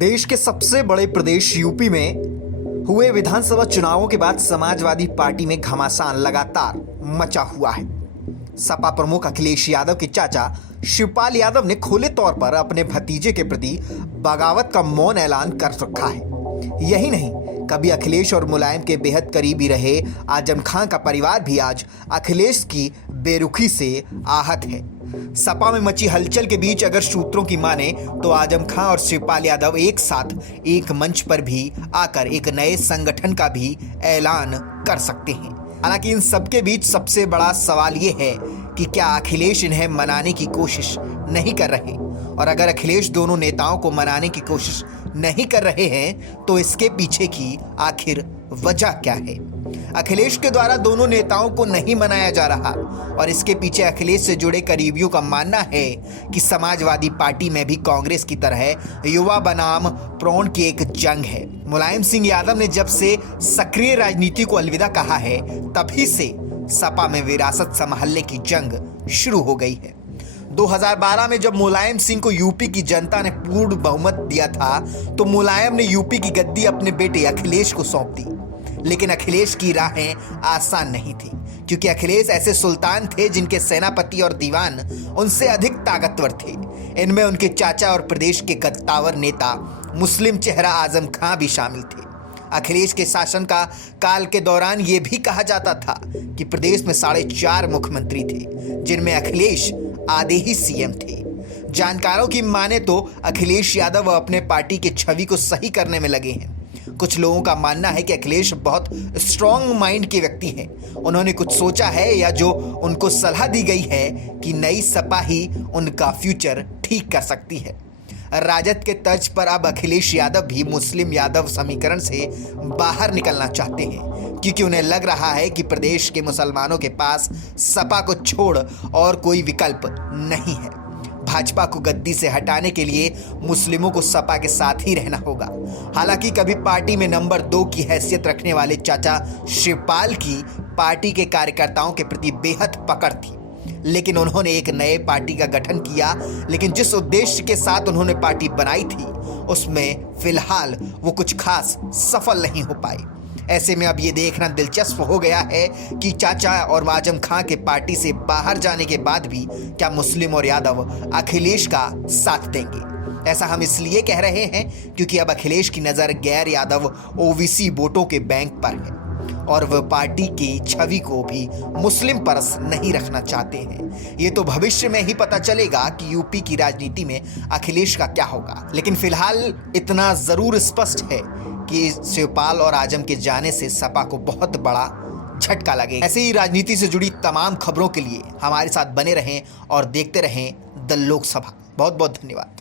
देश के सबसे बड़े प्रदेश यूपी में हुए विधानसभा चुनावों के बाद समाजवादी पार्टी में घमासान लगातार मचा हुआ है। सपा प्रमुख अखिलेश यादव के चाचा शिवपाल यादव ने खुले तौर पर अपने भतीजे के प्रति बगावत का मौन ऐलान कर रखा है। यही नहीं, कभी अखिलेश और मुलायम के बेहद करीबी रहे आजम खां का परिवार भी आज अखिलेश की बेरुखी से आहत है। सपा में मची हलचल के बीच अगर सूत्रों की माने तो आजम खां और शिवपाल यादव एक साथ एक मंच पर भी आकर एक नए संगठन का भी ऐलान कर सकते हैं। हालांकि इन सबके बीच सबसे बड़ा सवाल ये है कि क्या अखिलेश इन्हें मनाने की कोशिश नहीं कर रहे, और अगर अखिलेश दोनों नेताओं को मनाने की कोशिश नहीं कर रहे हैं तो इसके पीछे की आखिर वजह क्या है। अखिलेश के द्वारा दोनों नेताओं को नहीं मनाया जा रहा और इसके पीछे अखिलेश से जुड़े करीबियों का मानना है कि समाजवादी पार्टी में भी कांग्रेस की तरह युवा बनाम प्रौढ़ की एक जंग है। मुलायम सिंह यादव ने जब से सक्रिय राजनीति को अलविदा कहा है तभी से सपा में विरासत संभालने की जंग शुरू हो गई है। 2012 में जब मुलायम सिंह को यूपी की जनता ने पूर्ण बहुमत दिया था तो मुलायम ने यूपी की गद्दी अपने बेटे अखिलेश को सौंप दी। लेकिन अखिलेश की राहें आसान नहीं थी, क्योंकि अखिलेश ऐसे सुल्तान थे जिनके सेनापति और दीवान उनसे अधिक ताकतवर थे। इनमें उनके चाचा और प्रदेश के कद्दावर नेता मुस्लिम चेहरा आजम खां भी शामिल थे। अखिलेश के शासन का काल के दौरान ये भी कहा जाता था कि प्रदेश में 4.5 मुख्यमंत्री थे, जिनमें अखिलेश आधे ही सीएम थे। जानकारों की माने तो अखिलेश यादव अपने पार्टी की छवि को सही करने में लगे हैं। कुछ लोगों का मानना है कि अखिलेश बहुत स्ट्रॉन्ग माइंड के व्यक्ति हैं। उन्होंने कुछ सोचा है या जो उनको सलाह दी गई है कि नई सपा ही उनका फ्यूचर ठीक कर सकती है। राजद के तर्ज पर अब अखिलेश यादव भी मुस्लिम यादव समीकरण से बाहर निकलना चाहते हैं, क्योंकि उन्हें लग रहा है कि प्रदेश के मुसलमानों के पास सपा को छोड़ और कोई विकल्प नहीं है। भाजपा को गद्दी से हटाने के लिए मुस्लिमों को सपा के साथ ही रहना होगा। हालांकि कभी पार्टी में नंबर 2 की हैसियत रखने वाले चाचा शिवपाल की पार्टी के कार्यकर्ताओं के प्रति बेहद पकड़ थी, लेकिन उन्होंने एक नए पार्टी का गठन किया। लेकिन जिस उद्देश्य के साथ उन्होंने पार्टी बनाई थी उसमें फिलहाल वो कुछ खास सफल नहीं हो पाए। ऐसे में अब ये देखना दिलचस्प हो गया है कि चाचा और आजम खां के पार्टी से बाहर जाने के बाद भी क्या मुस्लिम और यादव अखिलेश का साथ देंगे। ऐसा हम इसलिए कह रहे हैं क्योंकि अब अखिलेश की नज़र गैर यादव ओबीसी वोटों के बैंक पर है और वह पार्टी की छवि को भी मुस्लिम परस नहीं रखना चाहते हैं। ये तो भविष्य में ही पता चलेगा कि यूपी की राजनीति में अखिलेश का क्या होगा। लेकिन फिलहाल इतना ज़रूर स्पष्ट है कि शिवपाल और आजम के जाने से सपा को बहुत बड़ा झटका लगेगा। ऐसे ही राजनीति से जुड़ी तमाम खबरों के लिए हमारे साथ बने रहें और देखते रहें द लोकसभा। बहुत बहुत धन्यवाद।